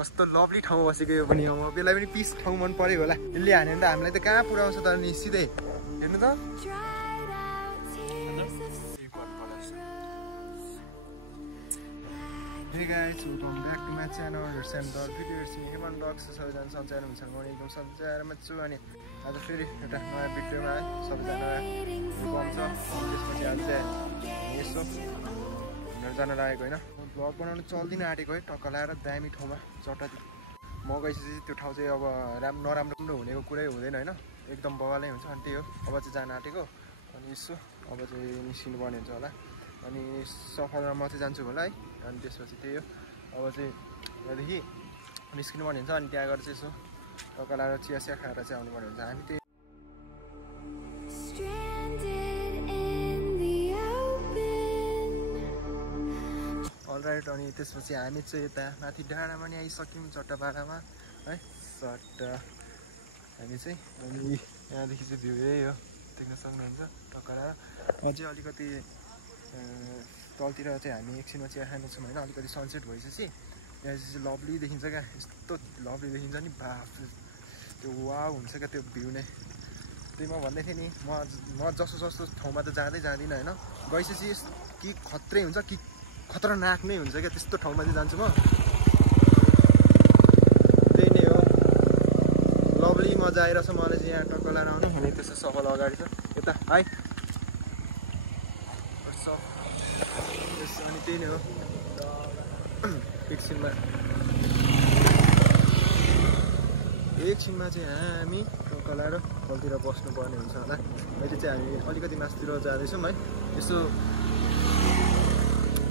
कस्तो लभली ठाउँ बसेको यो पनि हो बेला पनि पिस ठाउँ मन पर्यो होला यसले हान्यो भने त हामीलाई त कहाँ पुऱ्याउँछ तर नि सिधै हेर्नु त Hey guys, welcome back to my channel. Here's another video. It's me, Human Dogs. सबैजना सन्चै हुनुहुन्छ म एकदम सन्चैमा छु अनि आज फेरि एउटा नयाँ भिडियोमा सबैजना वेलकम छ। त्यसपछि आज चाहिँ यसो घुम्न जान लागेको हैन ब्लग बनाउन चल्दिन आँटेको है टक्क लाएर दामी ठाउँमा चट्टाती म गएपछि त्यो ठाउँ चाहिँ अब नराम्रो हुनेको कुरै हुँदैन हैन एकदम बवालै हुन्छ अनि त्यही हो अब चाहिँ जान आँटेको अनि यसो अब चाहिँ निस्किनु पर्ने हुन्छ होला अनि सफरमा म चाहिँ जान्छु होला है अनि त्यसपछि त्यही हो अब चाहिँ यहाँदेखि निस्किनु पर्ने हुन्छ अनि त्यहाँ गएर चाहिँ यसो टक्क लाएर चिया खाएर चाहिँ आउनुपर्ने हुन्छ हामी त्यही अलराइट अनि त्यसपछि हामी चाहिँ यता माथि डाँडामा नि आइसक्यौँ चट्टापाडामा है चट्टा हामी चाहिँ अनि यहाँदेखि चाहिँ भ्यू यही हो देख्न सक्नुहुन्छ टक्क लाएर अझै अलिकति तलतिर चाहिँ हामी एकछिनमा चिया खानेछौँ होइन अलिकति सनसेट भइसकेपछि यहाँ चाहिँ लभली देखिन्छ क्या यस्तो लभली देखिन्छ नि बाफ त्यो वाउ हुन्छ क्या त्यो भ्यू नै त्यही म भन्दै थिएँ नि म जस्तो ठाउँमा त जाँदिनँ होइन गइसकेपछि कि खत्रै हुन्छ कि खतरनाक नै हुन्छ क्या त्यस्तो ठाउँमा चाहिँ जान्छु म त्यही नै हो लभली मजा आइरहेछ मलाई चाहिँ यहाँ टक्क लाएर आउनु अनि त्यसो सफल अगाडि छ यता हाई अनि त्यही नै हो एकछिनमा चाहिँ हामी टक्क लाएर तलतिर बस्नुपर्ने हुन्छ होला अहिले चाहिँ हामी अलिकति मासतिर जाँदैछौँ है यसो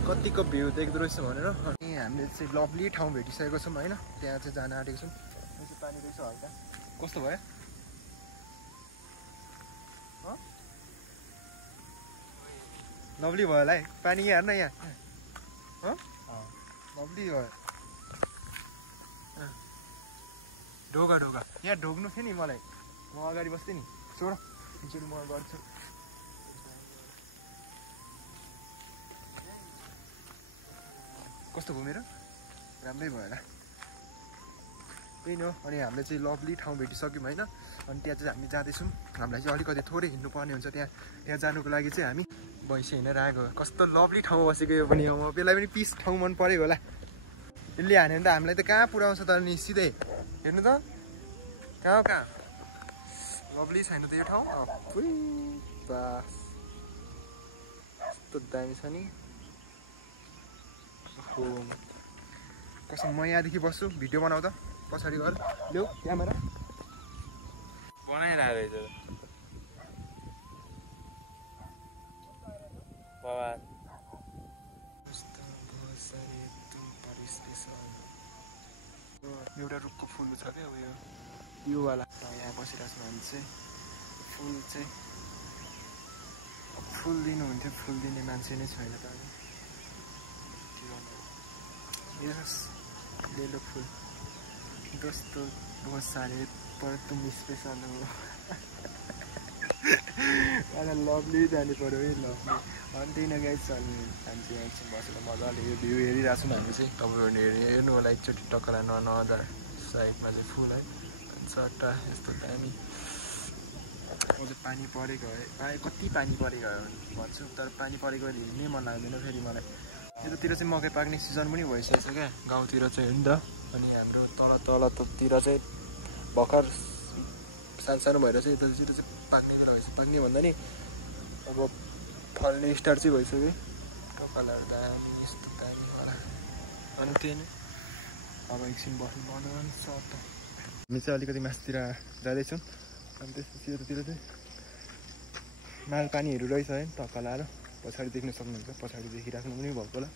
कतिको भ्यू देख्दो रहेछ भनेर अनि हामीले चाहिँ लभली ठाउँ भेटिसकेको छौँ होइन त्यहाँ चाहिँ जान आँटेको छौँ यहाँ चाहिँ पानी रहेछ हल्का कस्तो भयो लभली भयो होला है पानी यहाँ हेर्न यहाँ लभली भयो ढोगा यहाँ ढोग्नु थियो नि मलाई म अगाडि बस्थेँ नि छोड एकचोटि म गर्छु कस्तो भयो मेरो राम्रै भयो होला त्यही नै हो अनि हामीले चाहिँ लभली ठाउँ भेटिसक्यौँ होइन अनि त्यहाँ चाहिँ हामी जाँदैछौँ हामीलाई चाहिँ अलिकति थोरै हिँड्नुपर्ने हुन्छ त्यहाँ जानुको लागि चाहिँ हामी भैँसी हिँडेर आएको कस्तो लभली ठाउँ बसेको यो पनि हो बेला पनि पिस ठाउँ मन परेको होला यसले हान्यो भने त हामीलाई त कहाँ पुऱ्याउँछ तर नि सिधै हेर्नु त कहाँ लभली छैन त यो ठाउँ बास कस्तो दामी छ नि कसम म यहाँदेखि बस्छु भिडियो बनाऊ त पछाडि गएर ल्याऊ क्यामेरा बनाइरहेको एउटा रुखको फुल छ क्या अब योवाला यहाँ बसिरहेको छौँ हामी चाहिँ फुल चाहिँ फुल दिनुहुन्थ्यो फुल दिने मान्छे नै छैन त लेलो फुल दोस्तों बहुत सारे पर तुम स्पेशल हो लभली जानु पऱ्यो है लभली अनि त्यही न गाइस अनि हामी चाहिँ यहाँ बसेर मजाले यो भ्यू हेरिरहेको छौँ हामी चाहिँ तपाईँहरू हेर्नु होला एकचोटि टक्कला नदा साइडमा चाहिँ फुल है चट्टा यस्तो दामी अझै पानी परेको है कति पानी परेको भन्छु तर पानी परेको हिँड्नै मन लाग्दैन फेरि मलाई यतातिर चाहिँ मकै पाक्ने सिजन पनि भइसकेको छ क्या गाउँतिर चाहिँ हो नि त अनि हाम्रो तलतिर चाहिँ भर्खर सानो भएर चाहिँ यतातिर चाहिँ पाक्ने बेला भइसक्यो पाक्ने भन्दा नि अब फल्ने स्टार्ट चाहिँ भइसक्यो टक्कलाहरू दामी यस्तो दामी होला अनि त्यही नै अब एकछिन बस्नु पर्नु छ त हामी चाहिँ अलिकति मासतिर जाँदैछौँ अनि त्यसपछि यतातिर चाहिँ माल पानीहरू रहेछ है टक्क लाएर पछाडि देख्न सक्नुहुन्छ पछाडि देखिराख्नु पनि भएको होला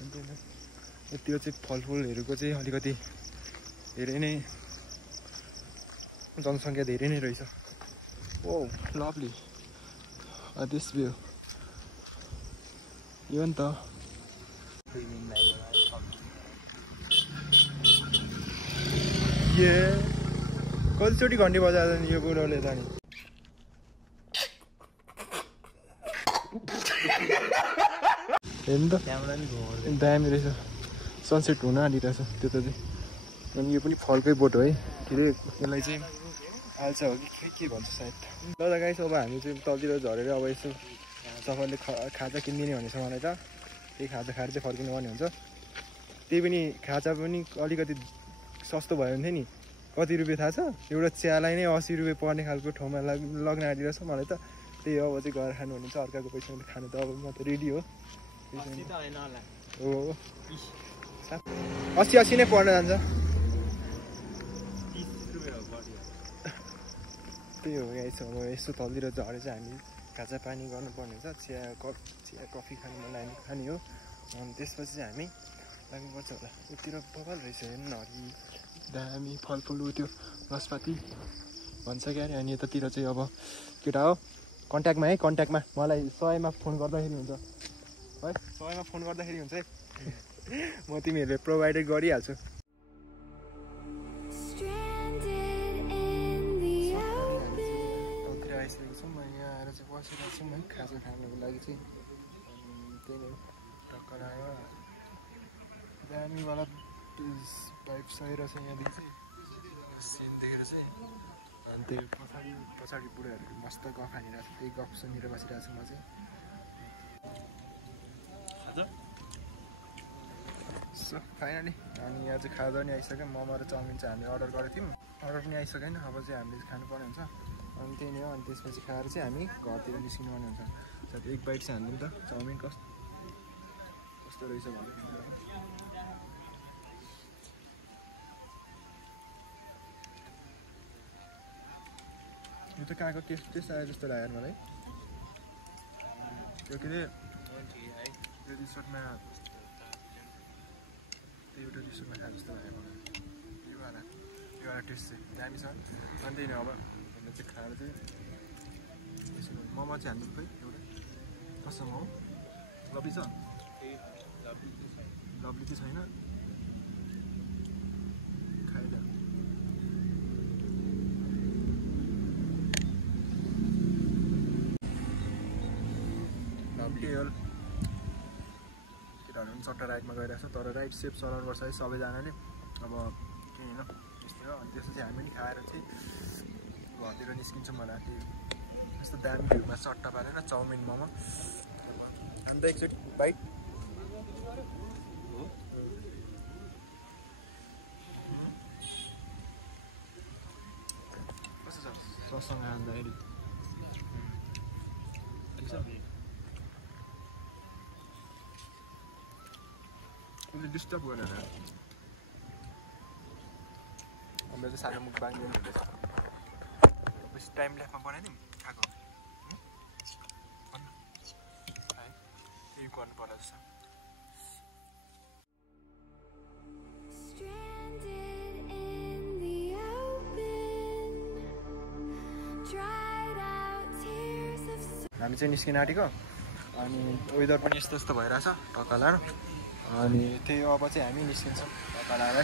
अनि त्यही त्यो चाहिँ फलफुलहरूको चाहिँ अलिकति धेरै नै जनसङ्ख्या धेरै नै रहेछ ओ लभली दिस भ्यू यो नि त कतिचोटि घन्टी बजाएर नि यो बुढोले त नि हेर्नु त दामी रहेछ सनसेट हुन आँटिरहेछ त्यो त चाहिँ अनि यो पनि फलकै बोट हो है, के अरे यसलाई चाहिँ आल्छ हो कि के भन्छ सायद। ल त गाइस अब हामी चाहिँ तलतिर झरेर अब यसो सफरले खाजा किनिदिने भनेछ मलाई त। त्यही खाजा खाएर चाहिँ फर्किनु पर्ने हुन्छ। त्यही पनि खाजा पनि अलिकति सस्तो भयो भने नि कति रुपियाँ थाहा छ? एउटा चियालाई नै 80 रुपियाँ पर्ने खालको ठाउँमा लग्न आइदिरहेछ मलाई त। त्यही अब चाहिँ गएर खानु भन्ने छ, अर्काको पैसामा खानु त अब म त रेडी हो। हो 80 नै पर्न जान्छ। त्यही हो गाइस अब यसो तलतिर झरेर चाहिँ हामी खाजा पानी गर्नुपर्ने हुन्छ। चिया कफी खानु मन लाग्यो खाने हो। अनि त्यसपछि चाहिँ हामी लाग्नुपर्छ होला। यतिर बबाल रहेछ हेर्नु न, हरि दामी फलफुल त्यो रसपाती भन्छ क्या अरे। अनि यतातिर चाहिँ अब केटा हो कन्ट्याक्टमा है, कन्ट्याक्टमा मलाई 100मा फोन गर्दाखेरि हुन्छ है, 100मा फोन गर्दाखेरि हुन्छ है। म तिमीहरूले प्रोभाइडेड गरिहाल्छु। तलतिर आइसकेको छौँ, म यहाँ आएर चाहिँ बसिरहेको छु है खाजा खानुको लागि चाहिँ। त्यही नै टक्क लाग्यो, दामीवाला पाइप सहिरहेछ यहाँदेखि चाहिँ सिन देखेर चाहिँ। अनि त्यो पछाडि बुढाहरू मस्त गफ हानिरहेको छ, त्यही गफ सुनेर बसिरहेको छु म चाहिँ। सो फाइनली अनि यहाँ चाहिँ खाजा पनि आइसक्यो। मोमो र चाउमिन चाहिँ हामीले अर्डर गरेको थियौँ, अर्डर पनि आइसक्यो होइन। अब चाहिँ हामीले खानुपर्ने हुन्छ। अनि त्यही नै हो। अनि त्यसपछि खाएर चाहिँ हामी घरतिर निस्किनु पर्ने हुन्छ। साथै एक बाइट चाहिँ हान्दिउँ त चाउमिन कस्तो रहेछ भन्नु। यो त कहाँको टेस्ट आयो जस्तो लाग्यो मलाई। यो के अरे यो रिसोर्टमा एउटा रिसोर्टमा खाए जस्तो लाग्यो मलाई। यो वाला टेस्ट चाहिँ दामी छ। अनि त्यही नै अब हामीले चाहिँ खाएर चाहिँ यसो मोमो चाहिँ हान्दिउँ खोइ एउटा। कस्तो मोमो लब्ली छ? लब्ली चाहिँ छैन, खाएन। केवल केटाहरू पनि चट्टा राइडमा गइरहेको छ, तर राइड सेफ चलाउनुपर्छ है सबैजनाले। अब केही होइन यस्तै हो। अनि त्यसपछि हामी पनि खाएर चाहिँ घरतिर निस्किन्छौँ होला। त्यही यस्तो दामी भ्यूमा चट्टा पारेर चाउमिन मोमो अन्त एकचोटि बाइट कस्तो छ ससँग आउँदाखेरि ठिक छ। उसले डिस्टर्ब गरेर हाम्रो चाहिँ सानो मुख बाँधिदिनु हुँदैछ। बेसी टाइम ल्यापमा बनाइदिउँ खाएको है, त्यही गर्नु पर्ला जस्तो। हामी चाहिँ निस्किन आँटेको। अनि वेदर पनि यस्तो यस्तो भइरहेछ टक्क लाएर। अनि त्यही अब चाहिँ हामी निस्किन्छौँ टक्क लाएर।